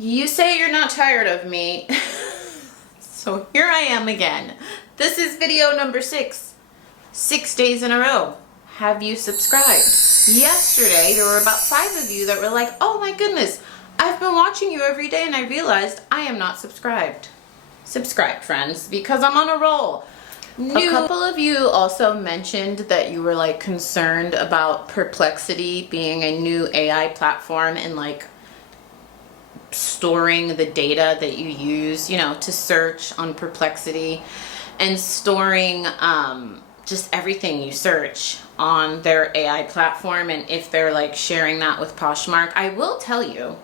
You say you're not tired of me. So here I am again. This is video number 6. 6 days in a row. Have you subscribed? Yesterday, there were about 5 of you that were like, oh my goodness, I've been watching you every day and I realized I am not subscribed. Subscribe, friends, because I'm on a roll. A couple of you also mentioned that you were like concerned about Perplexity being a new AI platform and like storing the data that you use, you know, to search on Perplexity and storing just everything you search on their AI platform, and if they're like sharing that with Poshmark. I will tell you,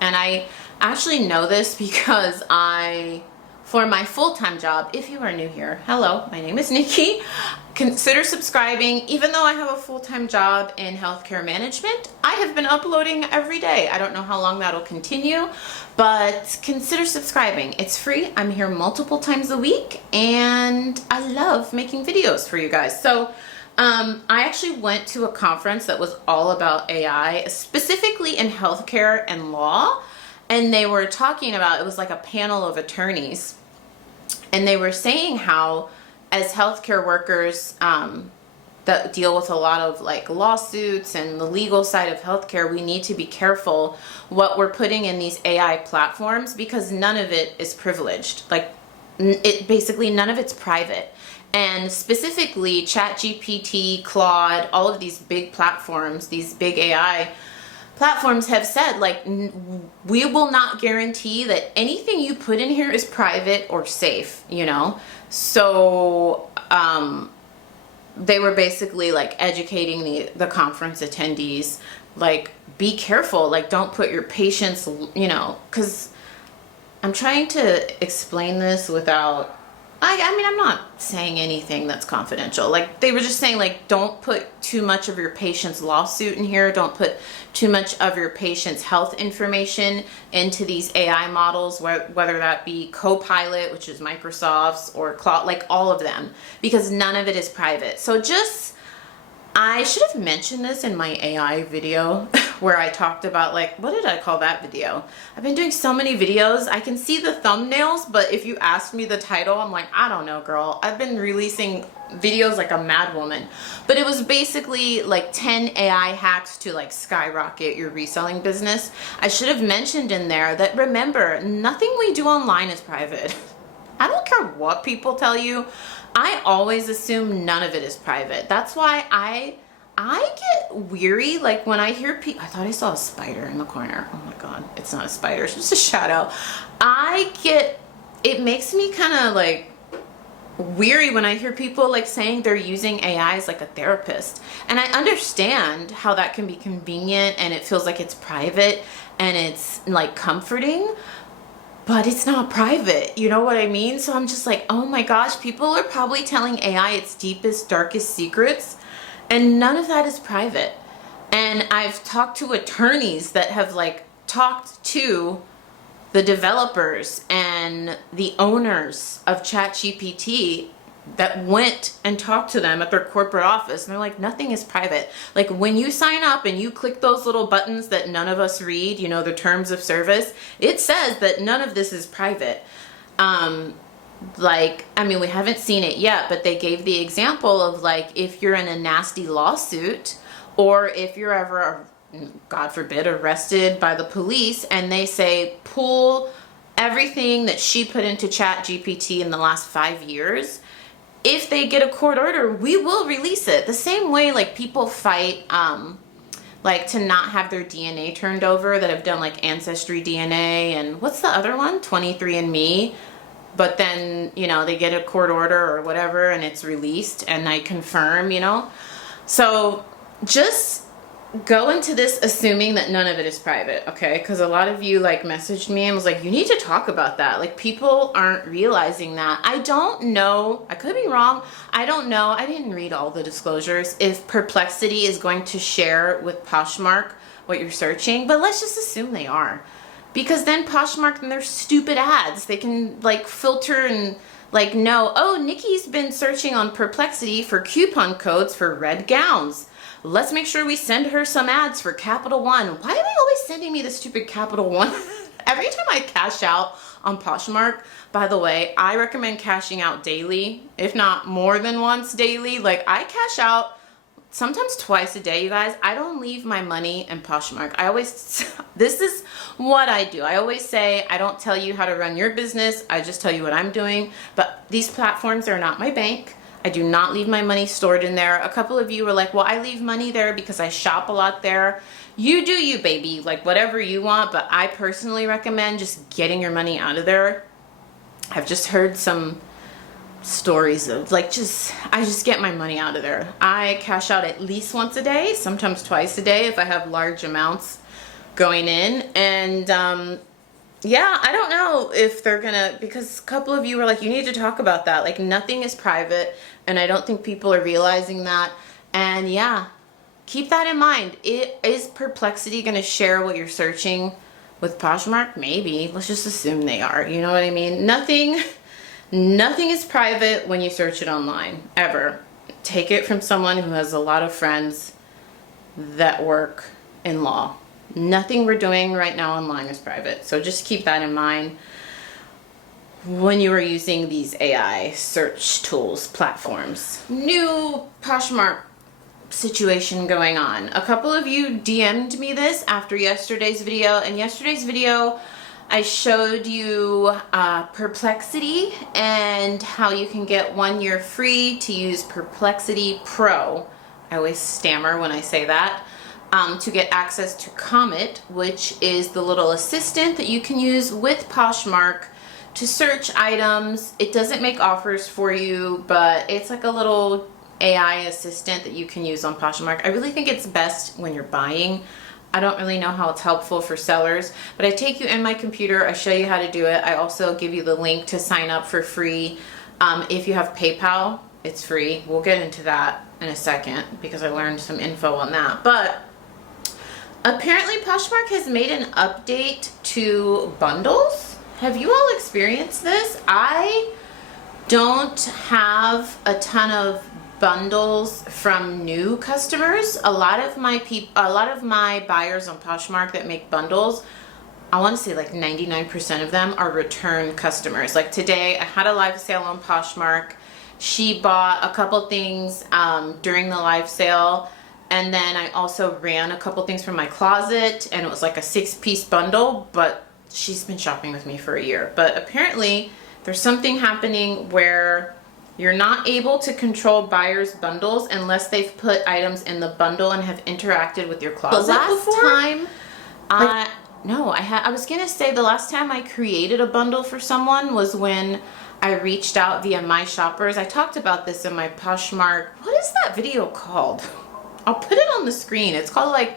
and I actually know this because for my full-time job, if you are new here, hello, my name is Nikki. Consider subscribing. Even though I have a full-time job in healthcare management, I have been uploading every day. I don't know how long that'll continue, but consider subscribing. It's free. I'm here multiple times a week, and I love making videos for you guys. So I actually went to a conference that was all about AI, specifically in healthcare and law. And they were talking about, it was like a panel of attorneys, and they were saying how as healthcare workers that deal with a lot of like lawsuits and the legal side of healthcare, we need to be careful what we're putting in these AI platforms, because none of it is privileged. Like basically none of it's private. And specifically ChatGPT, Claude, all of these big platforms, these big AI platforms have said, like, we will not guarantee that anything you put in here is private or safe, you know? So they were basically like educating the conference attendees, like, be careful, like, don't put your patients, you know, because I'm trying to explain this without, I mean, I'm not saying anything that's confidential. Like, they were just saying, like, don't put too much of your patient's lawsuit in here. Don't put too much of your patient's health information into these AI models, whether that be Copilot, which is Microsoft's, or Claude, like all of them, because none of it is private. So I should have mentioned this in my AI video where I talked about, like, what did I call that video? I've been doing so many videos. I can see the thumbnails, but if you asked me the title, I'm like, I don't know, girl. I've been releasing videos like a mad woman. But it was basically like 10 AI hacks to like skyrocket your reselling business. I should have mentioned in there that, remember, nothing we do online is private. I don't care what people tell you. I always assume none of it is private. That's why I get weary, like, when I hear people. I thought I saw a spider in the corner. Oh my God, it's not a spider, it's just a shadow. It makes me kind of like weary when I hear people like saying they're using AI as like a therapist. And I understand how that can be convenient and it feels like it's private and it's like comforting, but it's not private, you know what I mean? So I'm just like, oh my gosh, people are probably telling AI its deepest, darkest secrets, and none of that is private. And I've talked to attorneys that have like talked to the developers and the owners of ChatGPT that went and talked to them at their corporate office, and they're like, nothing is private. Like, when you sign up and you click those little buttons that none of us read, you know, the terms of service, it says that none of this is private. Like, I mean, we haven't seen it yet, but they gave the example of, like, if you're in a nasty lawsuit, or if you're ever, God forbid, arrested by the police, and they say, pull everything that she put into ChatGPT in the last 5 years, if they get a court order, we will release it. The same way, like, people fight, like, to not have their DNA turned over, that have done like Ancestry DNA and what's the other one? 23andMe. But then, you know, they get a court order or whatever and it's released and I confirm, you know. So just go into this assuming that none of it is private, okay? Because a lot of you like messaged me and was like, you need to talk about that. Like, people aren't realizing that. I don't know, I could be wrong, I don't know, I didn't read all the disclosures if Perplexity is going to share with Poshmark what you're searching, but let's just assume they are, because then Poshmark and their stupid ads, they can like filter and like know, oh, Nikki's been searching on Perplexity for coupon codes for red gowns. Let's make sure we send her some ads for Capital One. Why are they always sending me the stupid Capital One Every time I cash out on Poshmark, by the way, I recommend cashing out daily, if not more than once daily. Like, I cash out sometimes twice a day, you guys. I don't leave my money in Poshmark. This is what I do. I always say, I don't tell you how to run your business. I just tell you what I'm doing. But these platforms are not my bank. I do not leave my money stored in there. A couple of you were like, well, I leave money there because I shop a lot there. You do you, baby, like whatever you want. But I personally recommend just getting your money out of there. I've just heard some stories of like, I just get my money out of there. I cash out at least once a day, sometimes twice a day if I have large amounts going in. And yeah, I don't know if they're gonna, because a couple of you were like, you need to talk about that. Like, nothing is private, and I don't think people are realizing that. And yeah, keep that in mind. Is Perplexity gonna share what you're searching with Poshmark? Maybe. Let's just assume they are. You know what I mean? Nothing is private when you search it online, ever. Take it from someone who has a lot of friends that work in law. Nothing we're doing right now online is private. So just keep that in mind when you are using these AI search tools, platforms. New Poshmark situation going on. A couple of you DM'd me this after yesterday's video. In yesterday's video, I showed you Perplexity and how you can get 1 year free to use Perplexity Pro. I always stammer when I say that. To get access to Comet, which is the little assistant that you can use with Poshmark to search items. It doesn't make offers for you, but it's like a little AI assistant that you can use on Poshmark. I really think it's best when you're buying. I don't really know how it's helpful for sellers, but I take you in my computer, I show you how to do it. I also give you the link to sign up for free. If you have PayPal, it's free. We'll get into that in a second because I learned some info on that. But apparently Poshmark has made an update to bundles. Have you all experienced this? I don't have a ton of bundles from new customers. A lot of my buyers on Poshmark that make bundles, I want to say like 99% of them are return customers. Like today, I had a live sale on Poshmark. She bought a couple things during the live sale, and then I also ran a couple things from my closet, and it was like a 6-piece bundle, but she's been shopping with me for a year. But apparently there's something happening where you're not able to control buyers' bundles unless they've put items in the bundle and have interacted with your closet before. I was gonna say the last time I created a bundle for someone was when I reached out via My Shoppers. I talked about this in my Poshmark. What is that video called? I'll put it on the screen. It's called like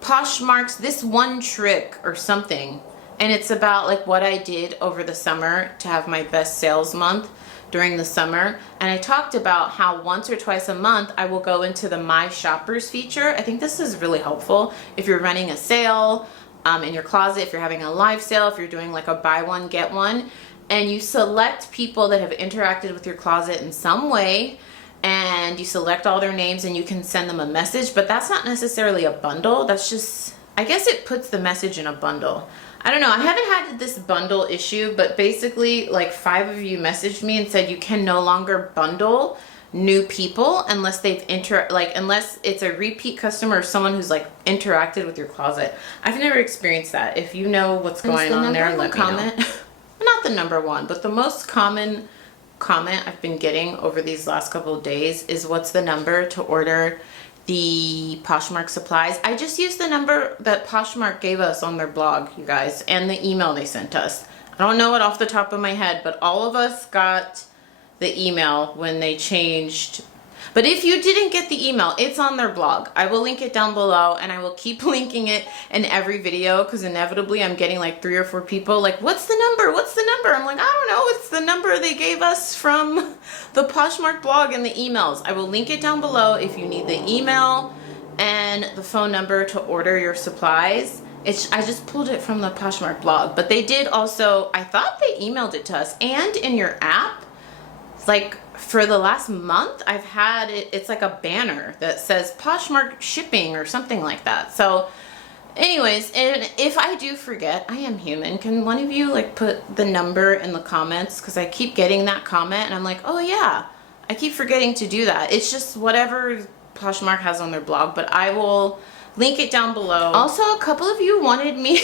Poshmark's This One Trick or something. And it's about like what I did over the summer to have my best sales month during the summer. And I talked about how once or twice a month I will go into the My Shoppers feature. I think this is really helpful if you're running a sale in your closet, if you're having a live sale, if you're doing like a buy one get one, and you select people that have interacted with your closet in some way, and you select all their names and you can send them a message. But that's not necessarily a bundle. That's just, I guess it puts the message in a bundle. I don't know. I haven't had this bundle issue, but basically like 5 of you messaged me and said you can no longer bundle new people unless they've unless it's a repeat customer or someone who's like interacted with your closet. I've never experienced that. If you know what's going on there, let me know. Not the number one, but the most common comment I've been getting over these last couple of days is what's the number to order the Poshmark supplies. I just used the number that Poshmark gave us on their blog, you guys, and the email they sent us. I don't know it off the top of my head, but all of us got the email when they changed. But if you didn't get the email, it's on their blog. I will link it down below, and I will keep linking it in every video because inevitably I'm getting like 3 or 4 people like, what's the number? What's the number? I'm like, I don't know. It's the number they gave us from the Poshmark blog and the emails. I will link it down below if you need the email and the phone number to order your supplies. I just pulled it from the Poshmark blog, but they did also, I thought they emailed it to us, and in your app, like for the last month, I've had it, it's like a banner that says Poshmark shipping or something like that. So Anyways, and if I do forget, I am human. Can one of you like put the number in the comments? Because I keep getting that comment and I'm like, oh yeah, I keep forgetting to do that. It's just whatever Poshmark has on their blog, but I will link it down below. Also, a couple of you wanted me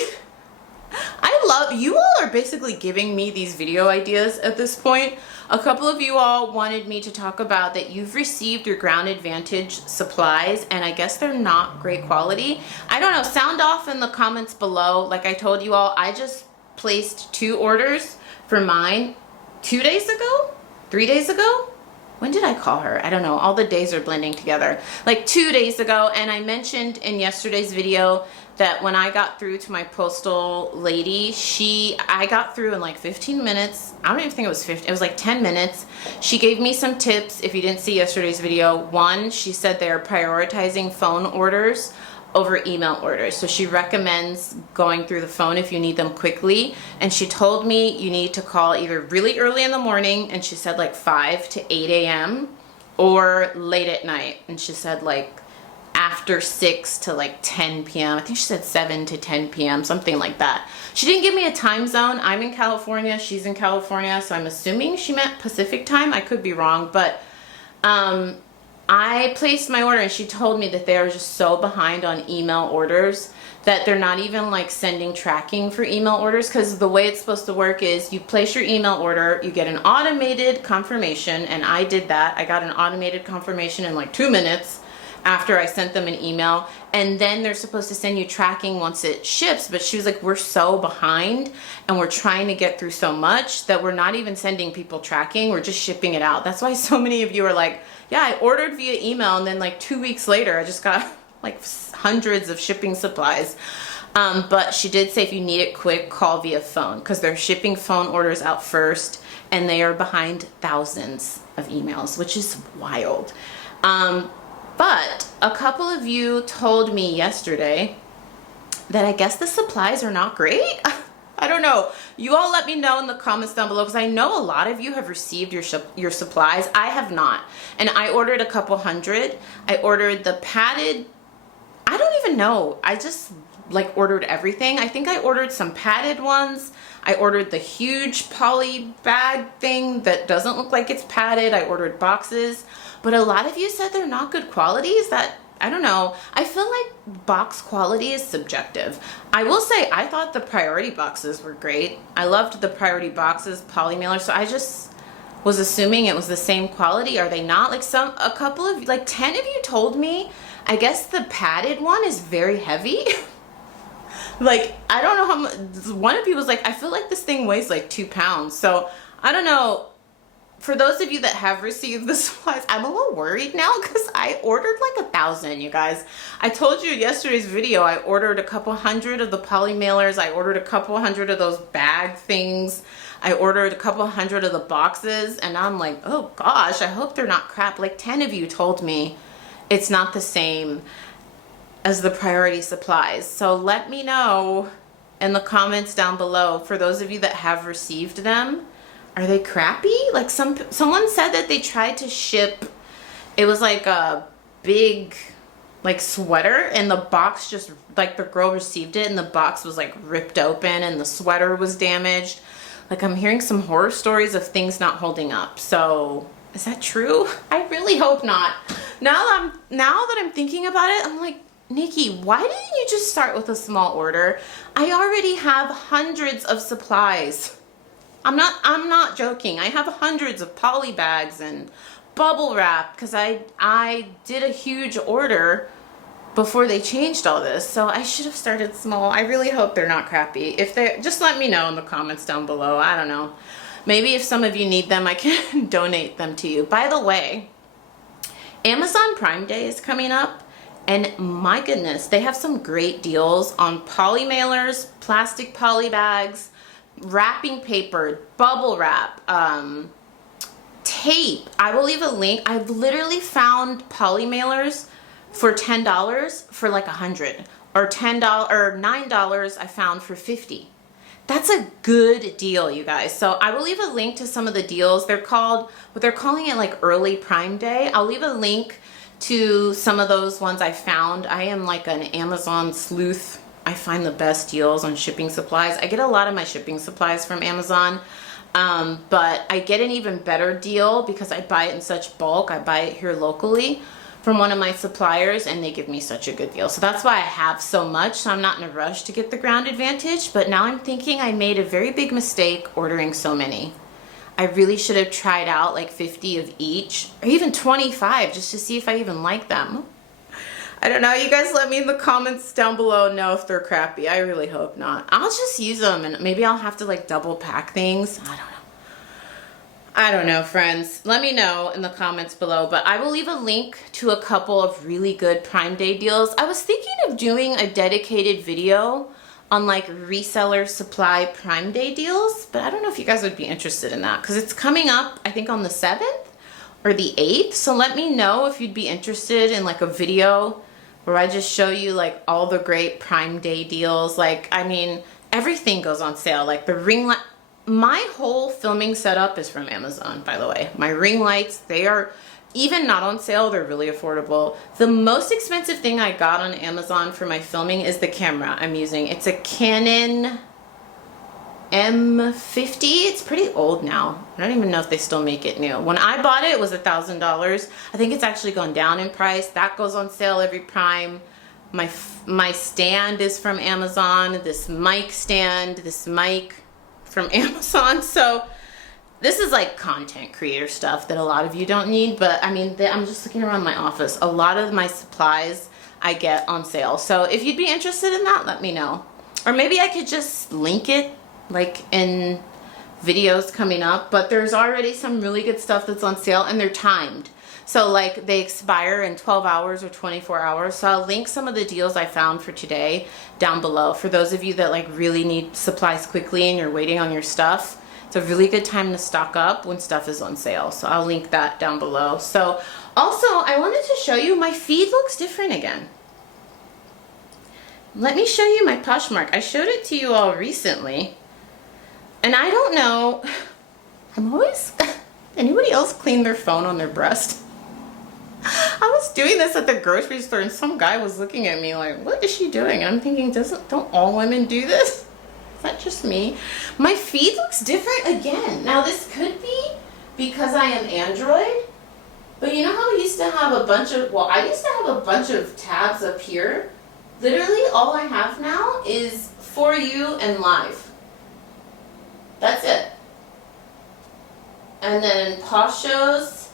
I love, you all are basically giving me these video ideas at this point. A couple of you all wanted me to talk about that you've received your Ground Advantage supplies and I guess they're not great quality. I don't know, sound off in the comments below. Like I told you all, I just placed 2 orders for mine 2 days ago, 3 days ago. When did I call her? I don't know. All the days are blending together. Like 2 days ago, and I mentioned in yesterday's video that when I got through to my postal lady, I got through in like 15 minutes. I don't even think it was 15, it was like 10 minutes. She gave me some tips if you didn't see yesterday's video. One, she said they're prioritizing phone orders over email orders. So she recommends going through the phone if you need them quickly. And she told me you need to call either really early in the morning, and she said like 5 to 8 a.m. or late at night. And she said like after 6 to like 10 p.m. I think she said 7 to 10 p.m., something like that. She didn't give me a time zone. I'm in California, she's in California, so I'm assuming she meant Pacific time. I could be wrong, but I placed my order and she told me that they are just so behind on email orders that they're not even like sending tracking for email orders, because the way it's supposed to work is you place your email order, you get an automated confirmation, and I did that. I got an automated confirmation in like 2 minutes after I sent them an email, and then they're supposed to send you tracking once it ships. But she was like, we're so behind and we're trying to get through so much that we're not even sending people tracking, we're just shipping it out. That's why so many of you are like, yeah, I ordered via email and then like 2 weeks later I just got like hundreds of shipping supplies. But she did say if you need it quick, call via phone, because they're shipping phone orders out first and they are behind thousands of emails, which is wild. But a couple of you told me yesterday that I guess the supplies are not great. I don't know. You all let me know in the comments down below, because I know a lot of you have received your supplies. I have not. And I ordered a couple hundred. I ordered the padded, I don't even know. I just like ordered everything. I think I ordered some padded ones. I ordered the huge poly bag thing that doesn't look like it's padded. I ordered boxes. But a lot of you said they're not good quality. Is that, I don't know. I feel like box quality is subjective. I will say I thought the priority boxes were great. I loved the priority boxes, poly mailer. So I just was assuming it was the same quality. Are they not? Like a couple of, like 10 of you told me, I guess the padded one is very heavy. Like, I don't know how much, one of you was like, I feel like this thing weighs like 2 pounds. So I don't know. For those of you that have received the supplies, I'm a little worried now because I ordered like 1,000, you guys. I told you in yesterday's video, I ordered a couple hundred of the poly mailers. I ordered a couple hundred of those bag things. I ordered a couple hundred of the boxes, and I'm like, oh gosh, I hope they're not crap. Like 10 of you told me it's not the same as the priority supplies. So let me know in the comments down below, for those of you that have received them, are they crappy? Like someone said that they tried to ship, it was like a big like sweater, and the box just, like the girl received it and the box was like ripped open and the sweater was damaged. Like I'm hearing some horror stories of things not holding up. So is that true? I really hope not. Now that I'm thinking about it, I'm like, Nikki, why didn't you just start with a small order? I already have hundreds of supplies. I'm not joking. I have hundreds of poly bags and bubble wrap because I did a huge order before they changed all this. So I should have started small. I really hope they're not crappy. If they, just let me know in the comments down below. I don't know. Maybe if some of you need them, I can donate them to you. By the way, Amazon Prime Day is coming up. And my goodness, they have some great deals on poly mailers, plastic poly bags, wrapping paper, bubble wrap, tape. I will leave a link. I've literally found poly mailers for $10 for like 100, or $10 or $9 I found for 50. That's a good deal, you guys. So I will leave a link to some of the deals. They're called, what they're calling it, like early Prime Day. I'll leave a link to some of those ones I found. I am like an Amazon sleuth. I find the best deals on shipping supplies. I get a lot of my shipping supplies from Amazon, but I get an even better deal because I buy it in such bulk. I buy it here locally from one of my suppliers, and they give me such a good deal. So that's why I have so much, so I'm not in a rush to get the Ground Advantage. But now I'm thinking I made a very big mistake ordering so many. I really should have tried out like 50 of each, or even 25, just to see if I even like them. I don't know. You guys let me in the comments down below know if they're crappy. I really hope not. I'll just use them, and maybe I'll have to like double pack things. I don't know, friends. Let me know in the comments below, but I will leave a link to a couple of really good Prime Day deals. I was thinking of doing a dedicated video on like reseller supply Prime Day deals, but I don't know if you guys would be interested in that because it's coming up, I think on the 7th or the 8th. So let me know if you'd be interested in like a video where I just show you like all the great Prime Day deals. Like, I mean, everything goes on sale. Like the ring light, my whole filming setup is from Amazon, by the way. My ring lights, they are even not on sale, they're really affordable. The most expensive thing I got on Amazon for my filming is the camera I'm using. It's a Canon M50. It's pretty old now. I don't even know if they still make it new. When I bought it, it was $1,000. I think it's actually gone down in price. That goes on sale every Prime. My stand is from Amazon. This mic stand, this mic from Amazon. So this is like content creator stuff that a lot of you don't need, but I mean, I'm just looking around my office. A lot of my supplies I get on sale. So if you'd be interested in that, let me know. Or maybe I could just link it like in videos coming up, but there's already some really good stuff that's on sale and they're timed. So like they expire in 12 hours or 24 hours. So I'll link some of the deals I found for today down below for those of you that like really need supplies quickly and you're waiting on your stuff. It's a really good time to stock up when stuff is on sale. So I'll link that down below. So also I wanted to show you my feed looks different again. Let me show you my Poshmark. I showed it to you all recently. And I don't know, I'm always, anybody else clean their phone on their breast? I was doing this at the grocery store and some guy was looking at me like, what is she doing? And I'm thinking, don't all women do this? Is that just me? My feed looks different again. Now this could be because I am Android, but you know how we used to have a bunch of, well, I used to have a bunch of tabs up here. Literally all I have now is For You and Live. That's it. And then Posh Shows,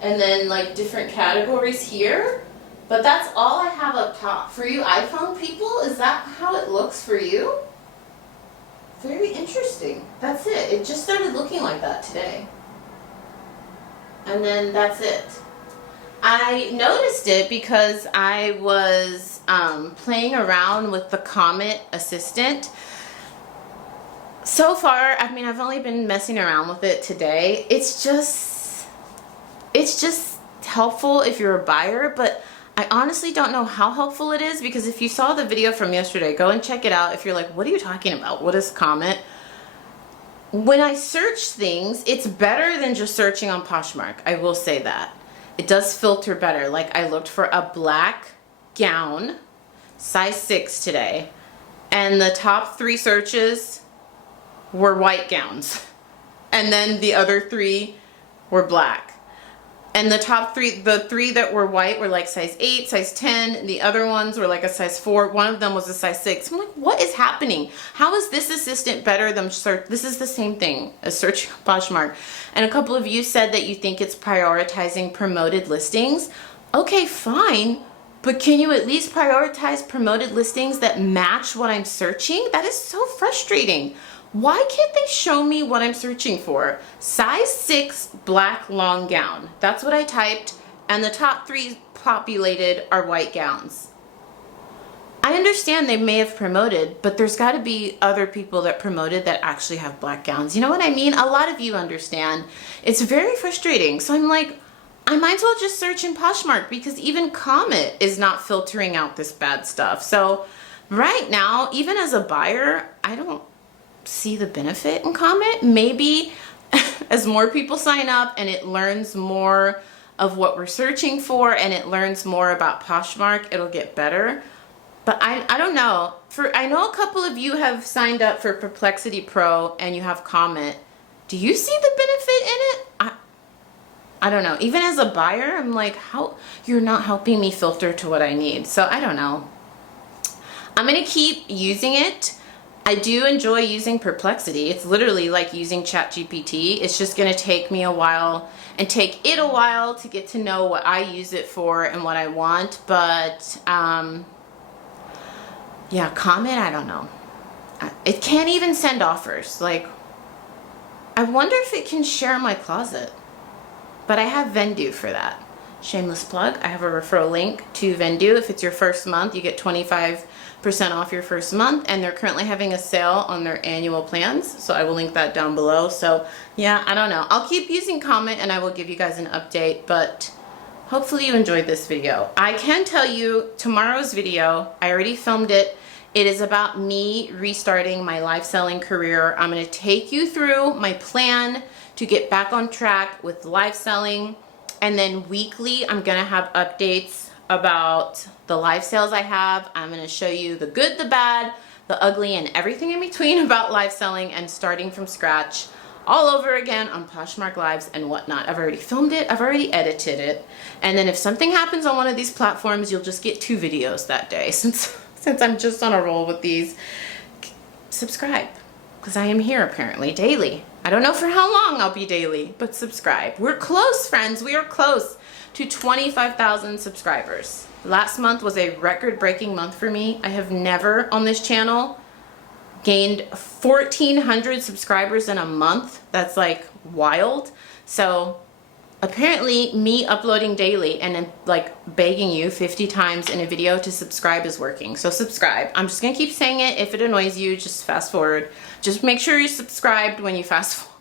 and then like different categories here. But that's all I have up top. For you iPhone people, is that how it looks for you? Very interesting. That's it. It just started looking like that today. And then that's it. I noticed it because I was playing around with the Comet assistant. So far, I mean, I've only been messing around with it today. It's just helpful if you're a buyer, but I honestly don't know how helpful it is because if you saw the video from yesterday, go and check it out. If you're like, what are you talking about? What is Comet? When I search things, it's better than just searching on Poshmark. I will say that. It does filter better. Like I looked for a black gown, size 6 today, and the top 3 searches were white gowns. And then the other 3 were black. And the top 3, the 3 that were white were like size 8, size 10. And the other ones were like a size 4. One of them was a size 6. I'm like, what is happening? How is this assistant better than search? This is the same thing as searching on Poshmark. And a couple of you said that you think it's prioritizing promoted listings. Okay, fine. But can you at least prioritize promoted listings that match what I'm searching? That is so frustrating. Why can't they show me what I'm searching for? Size 6 black long gown. That's what I typed, and the top 3 populated are white gowns. I understand they may have promoted, but there's got to be other people that promoted that actually have black gowns. You know what I mean? A lot of you understand. It's very frustrating. So I'm like, I might as well just search in Poshmark because even Comet is not filtering out this bad stuff. So right now, even as a buyer, I don't see the benefit in Comet. Maybe as more people sign up and it learns more of what we're searching for and it learns more about Poshmark, it'll get better. But I don't know. I know a couple of you have signed up for Perplexity Pro and you have Comet. Do you see the benefit in it? I don't know. Even as a buyer, I'm like, how you're not helping me filter to what I need. So I don't know. I'm gonna keep using it. I do enjoy using Perplexity. It's literally like using ChatGPT. It's just gonna take me a while and take it a while to get to know what I use it for and what I want. But yeah, Comet, I don't know. It can't even send offers. Like, I wonder if it can share my closet. But I have Vendu for that. Shameless plug. I have a referral link to Vendu. If it's your first month, you get 25% off your first month. And they're currently having a sale on their annual plans. So I will link that down below. So yeah, I don't know. I'll keep using Comet and I will give you guys an update. But hopefully you enjoyed this video. I can tell you tomorrow's video, I already filmed it. It is about me restarting my live selling career. I'm going to take you through my plan to get back on track with live selling. And then weekly, I'm going to have updates about the live sales I have. I'm going to show you the good, the bad, the ugly, and everything in between about live selling and starting from scratch all over again on Poshmark Lives and whatnot. I've already filmed it. I've already edited it. And then if something happens on one of these platforms, you'll just get 2 videos that day. Since I'm just on a roll with these, subscribe. Because I am here apparently daily. I don't know for how long I'll be daily, but subscribe. We're close, friends. We are close to 25,000 subscribers. Last month was a record-breaking month for me. I have never on this channel gained 1,400 subscribers in a month. That's like wild. So apparently me uploading daily and then like begging you 50 times in a video to subscribe is working. So subscribe. I'm just gonna keep saying it. If it annoys you, just fast forward. Just make sure you're subscribed when you fast forward.